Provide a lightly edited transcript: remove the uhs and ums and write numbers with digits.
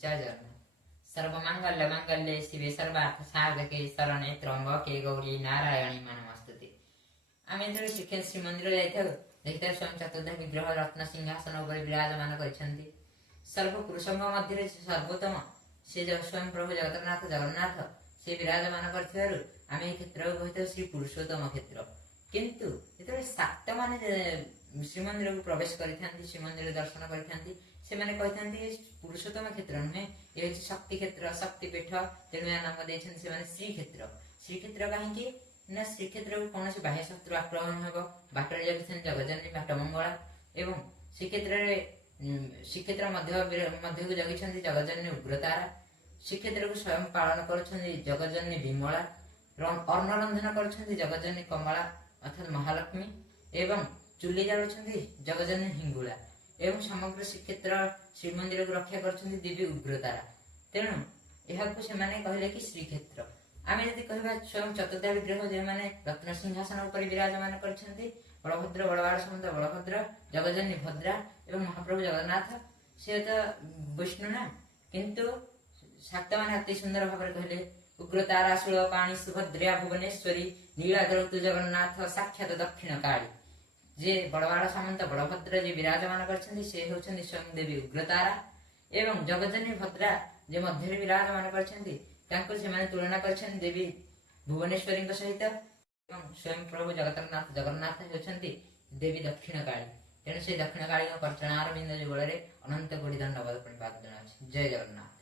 जय जगन्नाथ। सर्वमंगल मंगल्ये शिवे सर्वार्थ साधके शरणे त्र्यंबके गौरी नारायणी नमस्तुते। आम जो श्रीमंदिर जाइए देखिए स्वयं चतुर्धा विग्रह रत्न सिंहासन उपर विराजमान कर सर्वपुरुषों मध्य सर्वोत्तम से स्वयं प्रभु जगन्नाथ जगन्नाथ से विराजमान कर क्षेत्र को कही श्री पुरुषोत्तम क्षेत्र। किंतु जो शाक्त मैंने श्रीमंदिर को प्रवेश करते श्रीमंदिर दर्शन करते पुरुषोत्तम क्षेत्र नुहे ये शक्ति क्षेत्र शक्तिपीठ तेणु या नाम देते श्रीक्षेत्र। श्रीक्षेत्र कहीं ना श्रीक्षेत्र को कौन बाह्य शत्रु आक्रमण हो बाटर जगन जगजननी बाटमंगला एवं श्रीक्षेत्र मध्य को जगी जगजननी उग्रतारा। श्रीक्षेत्र को स्वयं पालन कर जगजननी विमला अन्न रंधन कर जगजननी कमला अर्थात महालक्ष्मी एवं चुली जालुं जगजननी हिंगुला एवं समग्र श्रीक्षेत्र श्रीमंदिर को रक्षा कर देवी उग्रतारा। तेणु यह कहले कि श्रीक्षेत्र आम यदि कह स्वयं चतुर्था विग्रह जो मैंने रत्न सिंहासन उपर विराजमान कर बलभद्र बलवाड़ समंत बलभद्र जगजननी भद्रा एवं महाप्रभु जगन्नाथ से तो विष्णु ना किंतु शाक्त मैंने अति सुंदर भाव कहले उग्रतारा शूल पाणी सुभद्रा भुवनेश्वरी नीलाद्रौतु जगन्नाथ साक्षात दक्षिण काली। जे बड़वाड़ सामंत बलभद्र जे विराजमान करछन्ति से होछन्ति स्वयं देवी उग्रतारा एवं जगजननी भद्रा जे मध्य विराजमान करछन्ति तांको से माने तुलना करछन्ति देवी भुवनेश्वरी सहित एवं स्वयं प्रभु जगन्नाथ जगन्नाथ होछन्ति देवी दक्षिण काली। तेणु से दक्षिण काली कर्चनार बिंद जुगल अनंत कोटि धन्यवाद प्रणिपात जनाछि। जय जगन्नाथ।